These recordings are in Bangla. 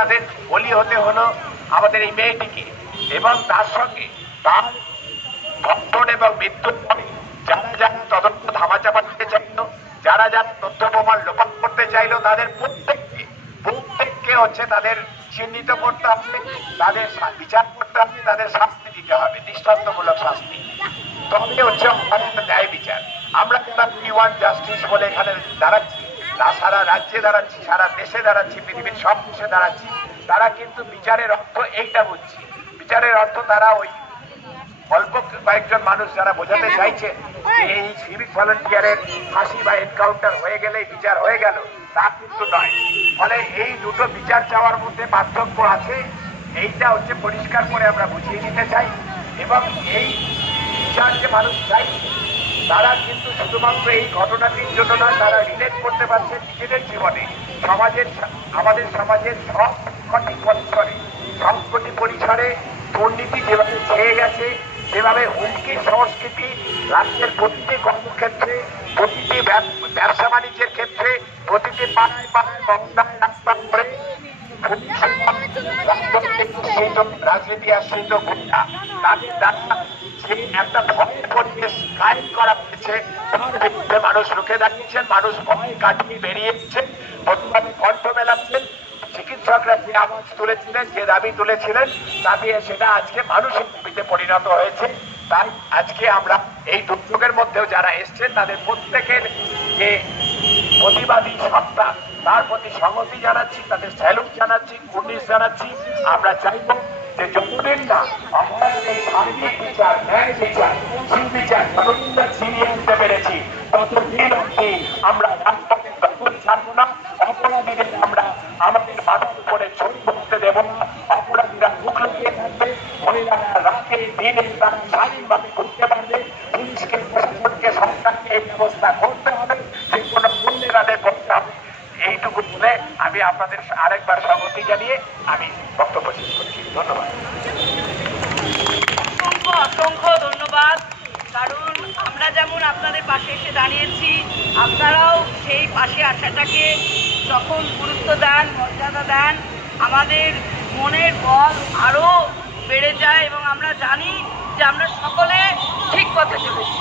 অপরাধের বলি হতে হলো আমাদের এই মেয়েটিকে, এবং তার সঙ্গে তার ধর্ষণ এবং মৃত্যুর পরে যারা যারা তদন্ত ধামাচাপা দিতে চাইল, যারা যারা তথ্য প্রমাণ লোপাট করতে চাইল, তাদের প্রত্যেককে হচ্ছে তাদের চিহ্নিত করতে হবে, তাদের বিচার করতে হবে, তাদের শাস্তি দিতে হবে, দৃষ্টান্তমূলক শাস্তি। তবে হচ্ছে ন্যায় বিচার। আমরা ওয়ান জাস্টিস বলে এখানে দাঁড়াচ্ছি, সারা রাজ্যে দাঁড়াচ্ছি, সারা দেশে দাঁড়াচ্ছি, পৃথিবীর সব দেশে দাঁড়াচ্ছি। তারা কিন্তু বিচারের অর্থ এইটা বুঝছি। বিচারের অর্থ তারা ওই অল্প কয়েকজন মানুষ যারা বোঝাতে চাইছে যে এই সিভিক ভলান্টিয়ারের ফাঁসি বা এনকাউন্টার হয়ে গেলেই বিচার হয়ে গেল, তা কিন্তু নয়। ফলে এই দুটো বিচার চাওয়ার মধ্যে পার্থক্য আছে, এইটা হচ্ছে পরিষ্কার করে আমরা বুঝিয়ে দিতে চাই। এবং এই বিচার যে মানুষ চাই, তারা কিন্তু শুধুমাত্র এই ঘটনাটির জন্য নয়, তারা রিলেট করতে পারছে নিজেদের জীবনে, সমাজের, আমাদের সমাজের সবকটি পরিসরে দুর্নীতি যেভাবে ছেয়ে গেছে, যেভাবে হুমকির সংস্কৃতি রাজ্যের প্রতিটি কর্মক্ষেত্রে, প্রতিটি ব্যবসা বাণিজ্যের ক্ষেত্রে, প্রতিটি পাড়ায় পাড়ায় বন্যায় রাস্তা করে রাজনীতি আশ্রিত গুন্ডা, তাদের দ্বারা যে একটা ভয়ের পরিবেশ কায়েম করা হয়েছে, তার বিরুদ্ধে মানুষ রুখে দাঁড়িয়েছেন, মানুষ ভয় কাটিয়ে বেরিয়েছেন, প্রতিবাদে কণ্ঠ মেলাচ্ছেন। চিকিৎসকরা যে আওয়াজ তুলেছিলেন, যে দাবি তুলেছিলেন, দাবি সেটা আজকে মানুষের দাবিতে পরিণত হয়েছে। তাই আজকে আমরা এই দুর্যোগের মধ্যেও যারা এসছেন তাদের প্রত্যেকের যে প্রতিবাদী সত্তা, তার প্রতি সংহতি জানাচ্ছি, তাদের স্যালুট জানাচ্ছি, কুর্নিশ জানাচ্ছি। আমরা চাইব যে যতদিন না সার্বিক বিচার, ন্যায় বিচার, সুবিচার যতদিন ছিনিয়ে আনতে পেরেছি, ততদিন আমরা রাজপথের দখল ছাড়বো না। অপরাধীদের আমরা আমাদের মাথার উপরে ছড়ি করতে দেব না। অপরাধীরা মুখ লুকিয়ে থাকবে, মহিলারা রাতে দিনে তারা স্বাধীনভাবে ঘুরতে পারবে। পুলিশকে, প্রশাসনকে, সরকারকে এই ব্যবস্থা করতে হবে, যে কোনো মূল্যে তাদের করতে হবে। এইটুকু বলে আমি আপনাদের আরেকবার সংহতি জানিয়ে আমি বক্তব্য শেষ করছি। ধন্যবাদ। অসংখ্য ধন্যবাদ। কারণ আমরা যেমন আপনাদের পাশে এসে দাঁড়িয়েছি, আপনারাও সেই পাশে আসাটাকে যখন গুরুত্ব দেন, মর্যাদা দেন, আমাদের মনের বল আরও বেড়ে যায় এবং আমরা জানি যে আমরা সকলে ঠিক পথে চলেছি।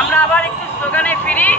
আমরা আবার একটু স্লোগানে ফিরি।